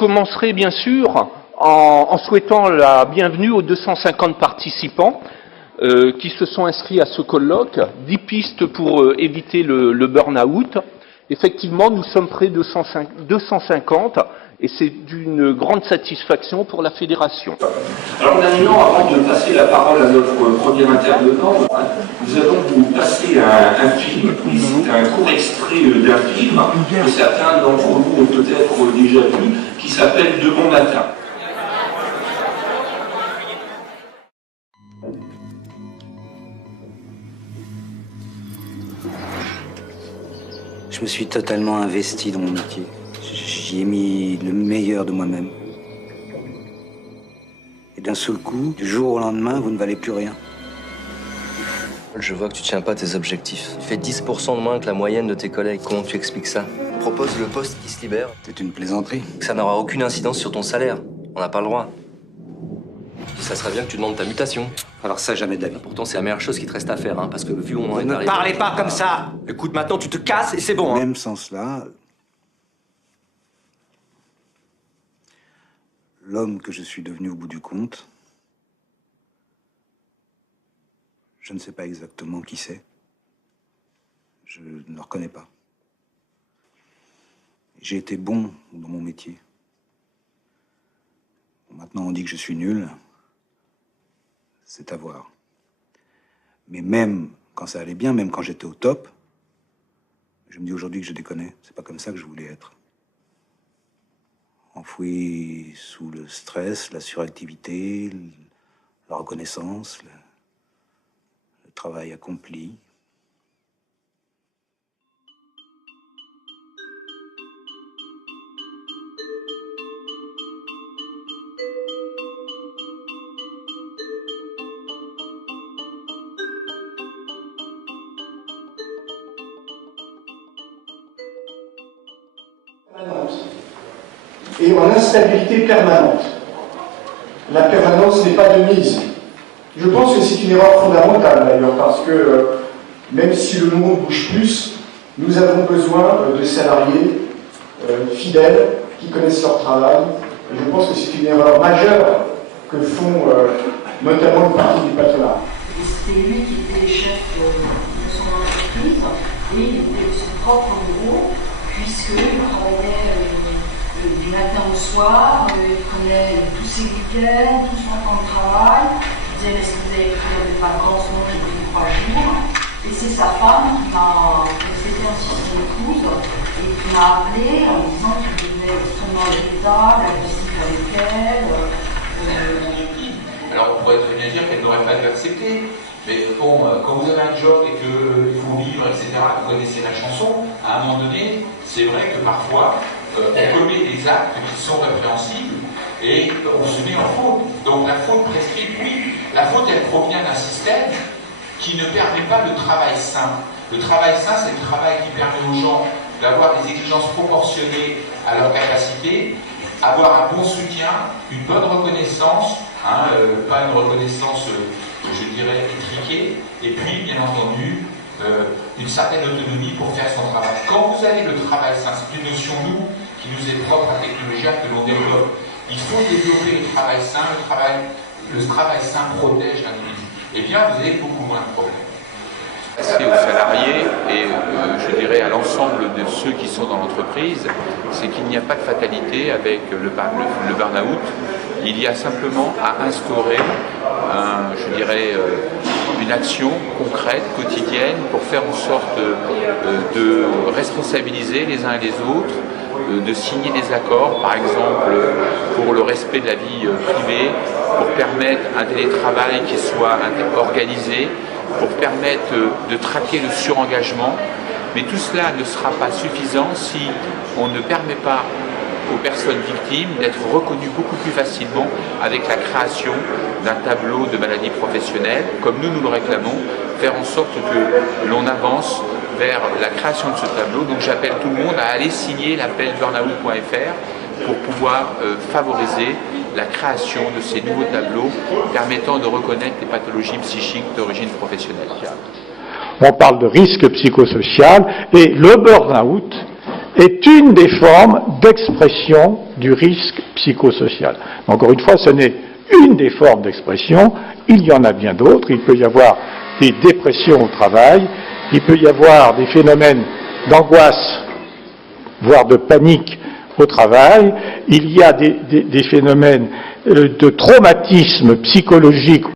commencerai bien sûr en souhaitant la bienvenue aux 250 participants qui se sont inscrits à ce colloque. 10 pistes pour éviter le burn-out. Effectivement, nous sommes près de 250 et c'est d'une grande satisfaction pour la fédération. Alors maintenant, avant de passer la parole à notre premier intervenant, nous allons vous passer un film, un court extrait d'un film que certains d'entre vous ont peut-être déjà vu, qui s'appelle De bon matin. Je me suis totalement investi dans mon métier. J'y ai mis le meilleur de moi-même. Et d'un seul coup, du jour au lendemain, vous ne valez plus rien. Je vois que tu tiens pas tes objectifs. Tu fais 10% de moins que la moyenne de tes collègues. Comment tu expliques ça? Propose le poste qui se libère. C'est une plaisanterie. Ça n'aura aucune incidence sur ton salaire. On n'a pas le droit. Ça serait bien que tu demandes ta mutation. Alors ça, jamais d'avis. Pourtant, c'est la meilleure chose qui te reste à faire, hein, parce que vu où on en est Ne arrivé... parlez pas comme ça! Écoute, maintenant, tu te casses et c'est bon. Même sans cela, l'homme que je suis devenu au bout du compte, je ne sais pas exactement qui c'est. Je ne le reconnais pas. J'ai été bon dans mon métier. Maintenant, on dit que je suis nul. C'est à voir. Mais même quand ça allait bien, même quand j'étais au top, je me dis aujourd'hui que je déconnais. C'est pas comme ça que je voulais être. Enfoui sous le stress, la suractivité, la reconnaissance, le travail accompli. Et en instabilité permanente. La permanence n'est pas de mise. Je pense que c'est une erreur fondamentale d'ailleurs, parce que même si le monde bouge plus, nous avons besoin de salariés fidèles qui connaissent leur travail. Et je pense que c'est une erreur majeure que font notamment une partie du patronat. C'était lui qui était chef de son entreprise et il était de son propre bureau, puisqu'il travaillait du matin au soir, il prenait tous ses week-ends, tout son temps de travail. Je disais, est-ce que vous avez pris des vacances? Non, j'ai pris 3 jours. Et c'est sa femme qui m'a, c'était ainsi son épouse, et qui m'a appelé en me disant qu'il venait extrêmement regrettable, la visite avec elle. Alors on pourrait très bien dire qu'elle n'aurait pas dû accepter. Mais bon, quand vous avez un job et qu'il faut vivre, etc., vous connaissez la chanson, à un moment donné, c'est vrai que parfois, on commet des actes qui sont répréhensibles et on se met en faute. Donc la faute prescrit, oui, la faute elle provient d'un système qui ne permet pas le travail sain. Le travail sain, c'est le travail qui permet aux gens d'avoir des exigences proportionnées à leur capacité, avoir un bon soutien, une bonne reconnaissance, pas une reconnaissance, je dirais, étriquée, et puis, bien entendu, une certaine autonomie pour faire son travail. Quand vous avez le travail sain, c'est une notion, nous, qui nous est propre à Technologia, que l'on développe. Il faut développer le travail sain, le travail sain protège l'individu. Eh bien, vous avez beaucoup moins de problèmes. C'est aux salariés et je dirais à l'ensemble de ceux qui sont dans l'entreprise, c'est qu'il n'y a pas de fatalité avec le burn-out. Il y a simplement à instaurer je dirais, une action concrète, quotidienne, pour faire en sorte de responsabiliser les uns et les autres, de signer des accords, par exemple, pour le respect de la vie privée, pour permettre un télétravail qui soit organisé, pour permettre de traquer le surengagement. Mais tout cela ne sera pas suffisant si on ne permet pas aux personnes victimes d'être reconnues beaucoup plus facilement avec la création d'un tableau de maladies professionnelles, comme nous le réclamons, faire en sorte que l'on avance vers la création de ce tableau. Donc j'appelle tout le monde à aller signer l'appel burnout.fr pour pouvoir favoriser la création de ces nouveaux tableaux permettant de reconnaître les pathologies psychiques d'origine professionnelle. On parle de risque psychosocial et le burn-out est une des formes d'expression du risque psychosocial. Encore une fois, ce n'est une des formes d'expression, il y en a bien d'autres. Il peut y avoir des dépressions au travail, il peut y avoir des phénomènes d'angoisse, voire de panique au travail, il y a des phénomènes de traumatisme psychologique